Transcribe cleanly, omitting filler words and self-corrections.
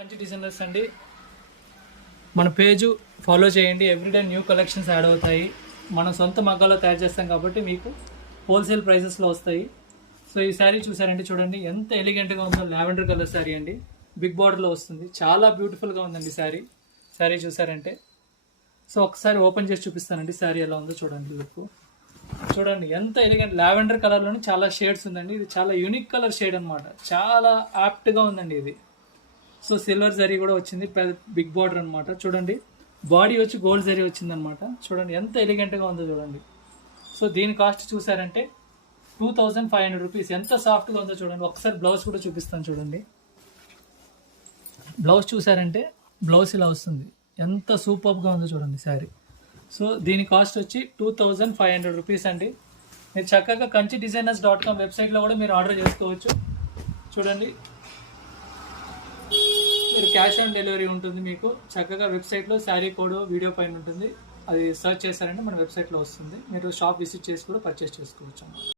మంచి డిజైనర్స్ అండి, మన పేజ్ ఫాలో చేయండి. ఎవ్రీడే న్యూ కలెక్షన్స్ యాడ్ అవుతాయి. మనం సొంత మగ్గాలో తయారు చేస్తాం కాబట్టి మీకు హోల్సేల్ ప్రైసెస్లో వస్తాయి. సో ఈ శారీ చూసారంటే చూడండి ఎంత ఎలిగెంట్గా ఉందో. లావెండర్ కలర్ శారీ అండి, బిగ్ బార్డర్లో వస్తుంది. చాలా బ్యూటిఫుల్గా ఉందండి శారీ చూసారంటే. సో ఒకసారి ఓపెన్ చేసి చూపిస్తానండి శారీ ఎలా ఉందో చూడండి. లుక్ చూడండి ఎంత ఎలిగెంట్. లావెండర్ కలర్లోని చాలా షేడ్స్ ఉందండి. ఇది చాలా యూనిక్ కలర్ షేడ్ అనమాట. చాలా యాప్ట్గా ఉందండి ఇది. సో సిల్వర్ జరీ కూడా వచ్చింది, బిగ్ బార్డర్ అనమాట. చూడండి బాడీ వచ్చి గోల్డ్ జరీ వచ్చింది అనమాట. చూడండి ఎంత ఎలిగెంట్గా ఉందో చూడండి. సో దీని కాస్ట్ చూసారంటే 2500 రూపీస్. ఎంత సాఫ్ట్గా ఉందో చూడండి. ఒకసారి బ్లౌజ్ కూడా చూపిస్తాను చూడండి. బ్లౌజ్ చూసారంటే బ్లౌజ్ ఇలా వస్తుంది. ఎంత సూపర్గా ఉందో చూడండి శారీ. సో దీని కాస్ట్ వచ్చి 2500 రూపీస్ అండి. మీరు చక్కగా kanchidesigner's.com వెబ్సైట్లో కూడా మీరు ఆర్డర్ చేసుకోవచ్చు. చూడండి మీరు క్యాష్ ఆన్ డెలివరీ ఉంటుంది. మీకు చక్కగా వెబ్సైట్లో శారీ కోడ్ వీడియో పైన ఉంటుంది, అది సెర్చ్ చేశారంటే మన వెబ్సైట్లో వస్తుంది. మీరు షాప్ విజిట్ చేసి కూడా పర్చేస్ చేసుకోవచ్చు.